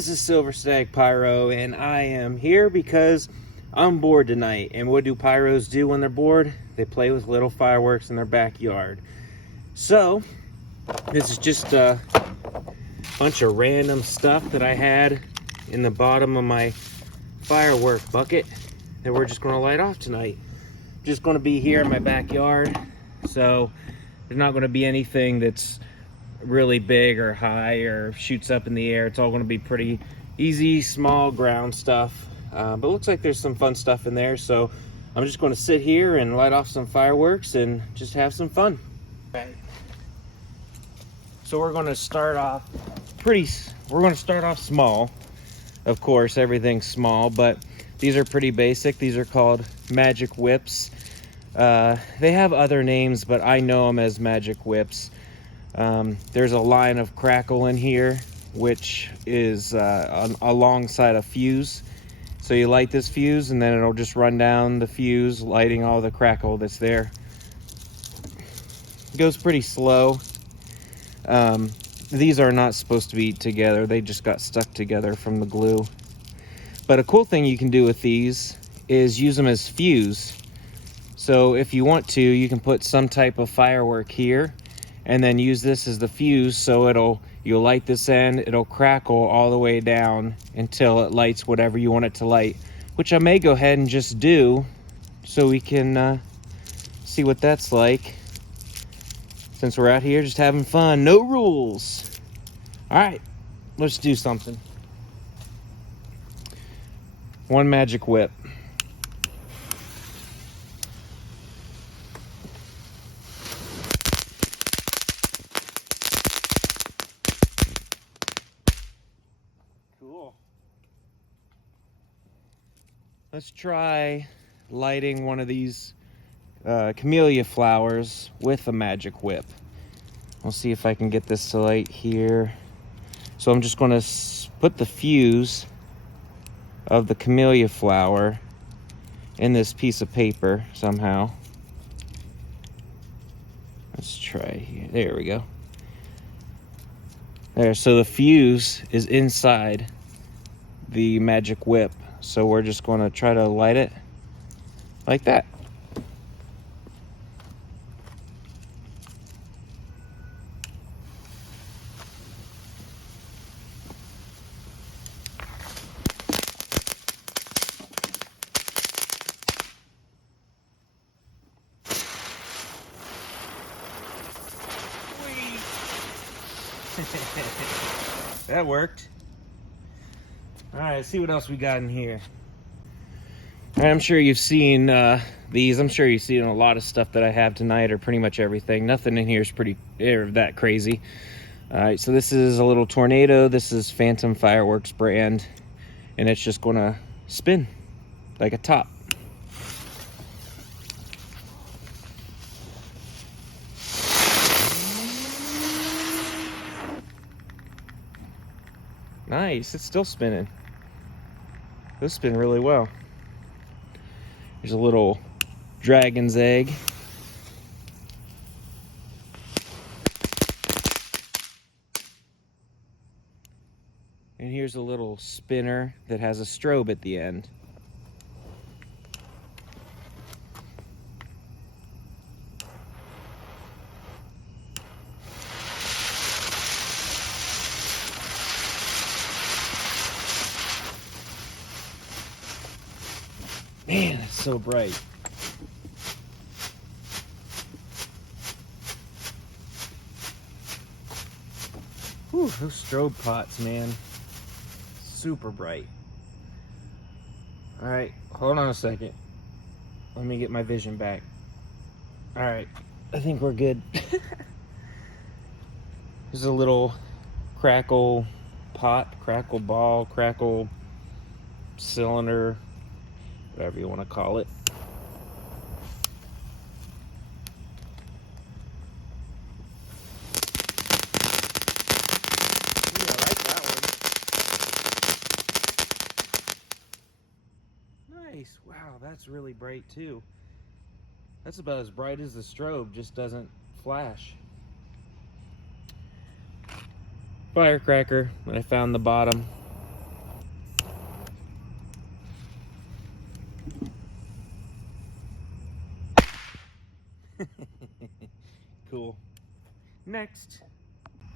This is Silver Stag Pyro, and I am here because I'm bored tonight. And what do pyros do when they're bored? They play with little fireworks in their backyard. So, this is just a bunch of random stuff that I had in the bottom of my firework bucket that we're just going to light off tonight. Just going to be here in my backyard, so there's not going to be anything that's really big or high or shoots up in the air. It's all going to be pretty easy, small ground stuff, but it looks like there's some fun stuff in there, so I'm just going to sit here and light off some fireworks and just have some fun. Right. So we're going to start off small. Of course, everything's small, but these are pretty basic. These are called magic whips. They have other names, but I know them as magic whips. There's a line of crackle in here, which is alongside a fuse. So you light this fuse and then it'll just run down the fuse, lighting all the crackle that's there. It goes pretty slow. These are not supposed to be together. They just got stuck together from the glue. But a cool thing you can do with these is use them as fuse. So if you want to, you can put some type of firework here and then use this as the fuse, so you'll light this end, it'll crackle all the way down until it lights whatever you want it to light, which I may go ahead and just do so we can see what that's like, since we're out here just having fun. No rules. All right, let's do something. One magic whip. Cool. Let's try lighting one of these camellia flowers with a magic whip. I'll see if I can get this to light here. So I'm just going to put the fuse of the camellia flower in this piece of paper somehow. Let's try here. There we go. There, so the fuse is inside the magic whip. So we're just going to try to light it like that. That worked. All right, let's see what else we got in here. All right, I'm sure you've seen these. I'm sure you've seen a lot of stuff that I have tonight, or pretty much everything. Nothing in here is that crazy. All right, so this is a little tornado. This is Phantom Fireworks brand, and it's just gonna spin like a top. Nice, it's still spinning. Those spin really well. There's a little dragon's egg. And here's a little spinner that has a strobe at the end. Man, it's so bright. Whew, those strobe pots, man. Super bright. All right, hold on a second. Let me get my vision back. All right, I think we're good. There's a little crackle pot, crackle ball, crackle cylinder, whatever you want to call it. Ooh, I like that one. Nice. Wow, that's really bright too. That's about as bright as the strobe, just doesn't flash. Firecracker that I found in the bottom. next.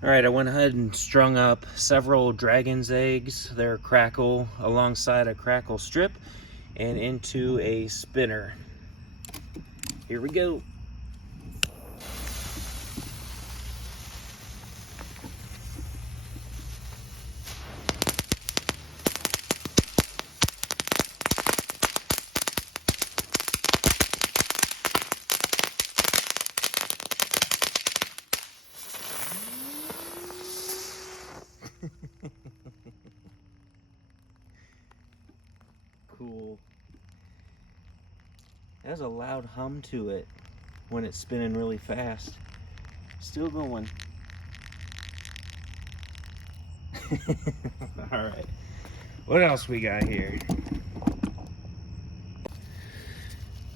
All right, I went ahead and strung up several dragon's eggs, their crackle alongside a crackle strip and into a spinner. Here we go. Cool. It has a loud hum to it when it's spinning really fast. Still going. All right. What else we got here?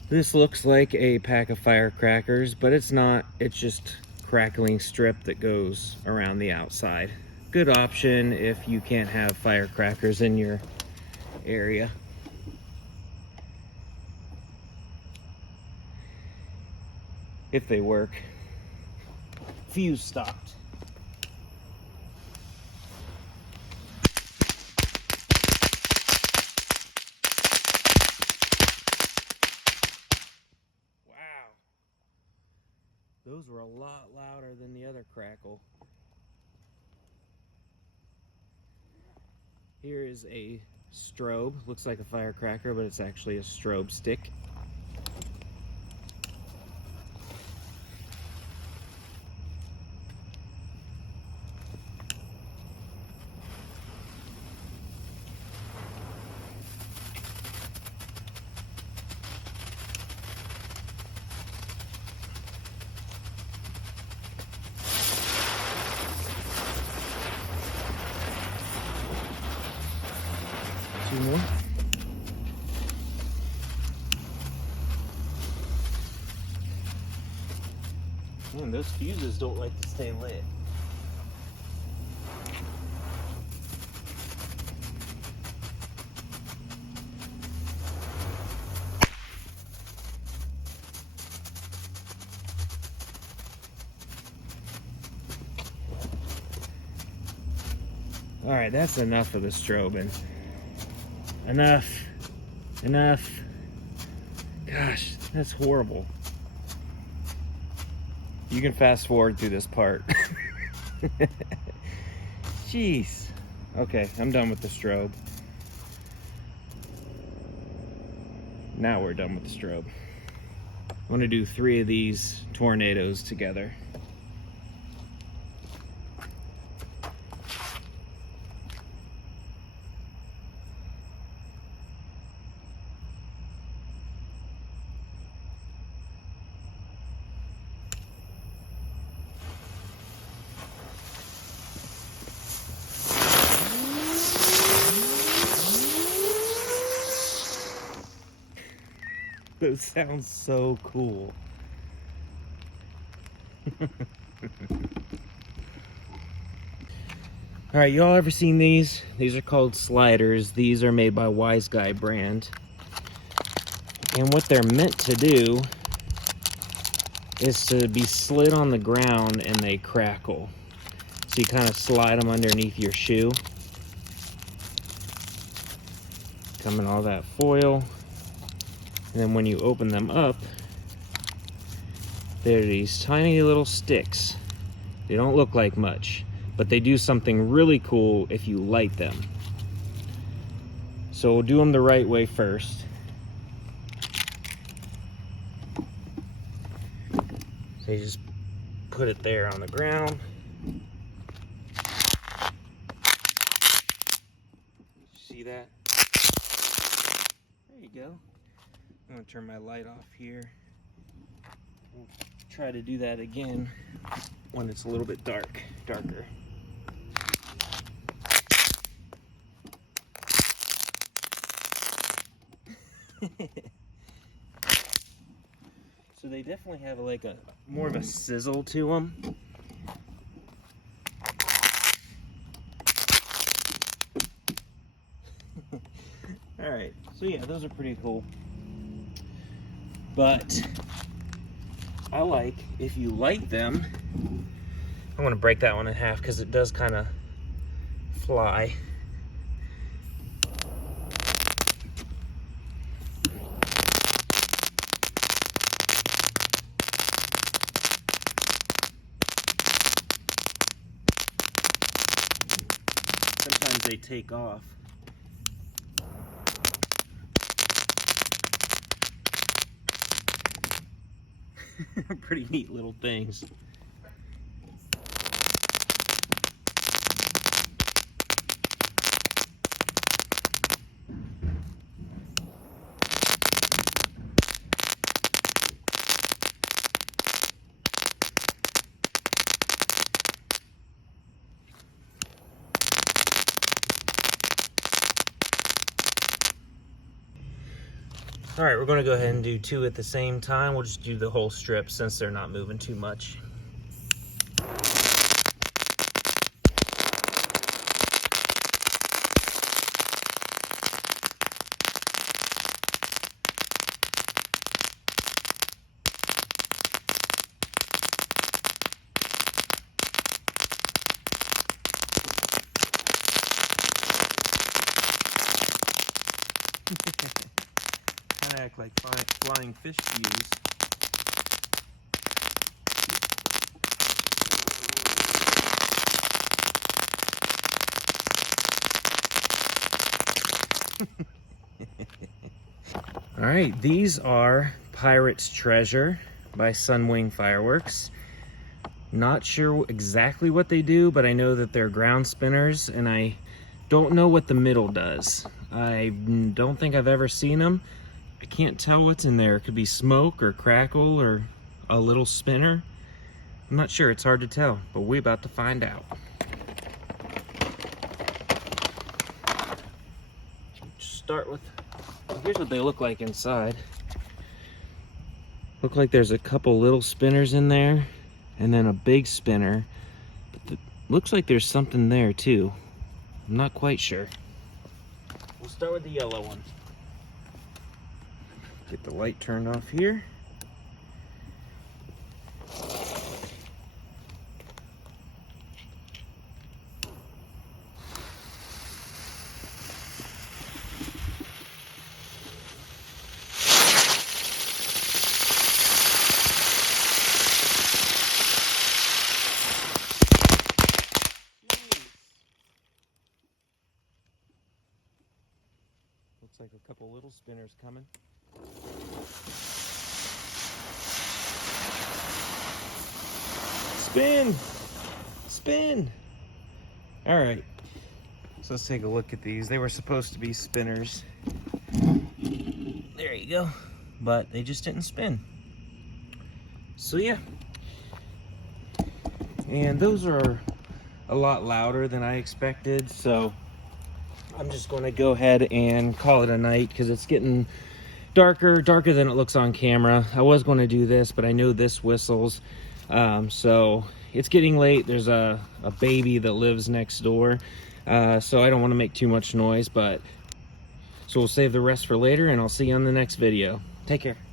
This looks like a pack of firecrackers, but it's not. It's just crackling strip that goes around the outside. Good option if you can't have firecrackers in your area. If they work. Fuse stopped. Wow. Those were a lot louder than the other crackle. Here is a strobe. Looks like a firecracker, but it's actually a strobe stick. Two more. Man, those fuses don't like to stay lit. All right, that's enough of the strobing. Enough. Gosh, that's horrible. You can fast forward through this part. Jeez. Okay, I'm done with the strobe. Now we're done with the strobe. I want to do 3 of these tornadoes together. Those sound so cool. All right, y'all ever seen these? These are called sliders. These are made by Wise Guy brand. And what they're meant to do is to be slid on the ground and they crackle. So you kind of slide them underneath your shoe. Come in all that foil. And then when you open them up, they're these tiny little sticks. They don't look like much, but they do something really cool if you light them. So we'll do them the right way first. So you just put it there on the ground. See that? There you go. I'm gonna turn my light off here. We'll try to do that again when it's a little bit darker. So they definitely have like a more of a sizzle to them. All right, so yeah, those are pretty cool. But I like, if you light them, I'm gonna break that one in half because it does kind of fly. Sometimes they take off. Pretty neat little things. All right, we're gonna go ahead and do 2 at the same time. We'll just do the whole strip since they're not moving too much. Kind of act like flying fish fuse. All right, these are Pirate's Treasure by Sunwing Fireworks. Not sure exactly what they do, but I know that they're ground spinners, and I don't know what the middle does. I don't think I've ever seen them. I can't tell what's in there. It could be smoke or crackle or a little spinner. I'm not sure, it's hard to tell, but we're about to find out. Start with, here's what they look like inside. Look like there's a couple little spinners in there and then a big spinner. But looks like there's something there too. I'm not quite sure. We'll start with the yellow one. Get the light turned off here. Looks like a couple little spinners coming. Spin! Spin! All right, so let's take a look at these. They were supposed to be spinners. There you go. But they just didn't spin. So yeah. And those are a lot louder than I expected, so I'm just going to go ahead and call it a night because it's getting darker than it looks on camera. I was going to do this, but I know this whistles. So it's getting late. There's a baby that lives next door. So I don't want to make too much noise, so we'll save the rest for later, and I'll see you on the next video. Take care.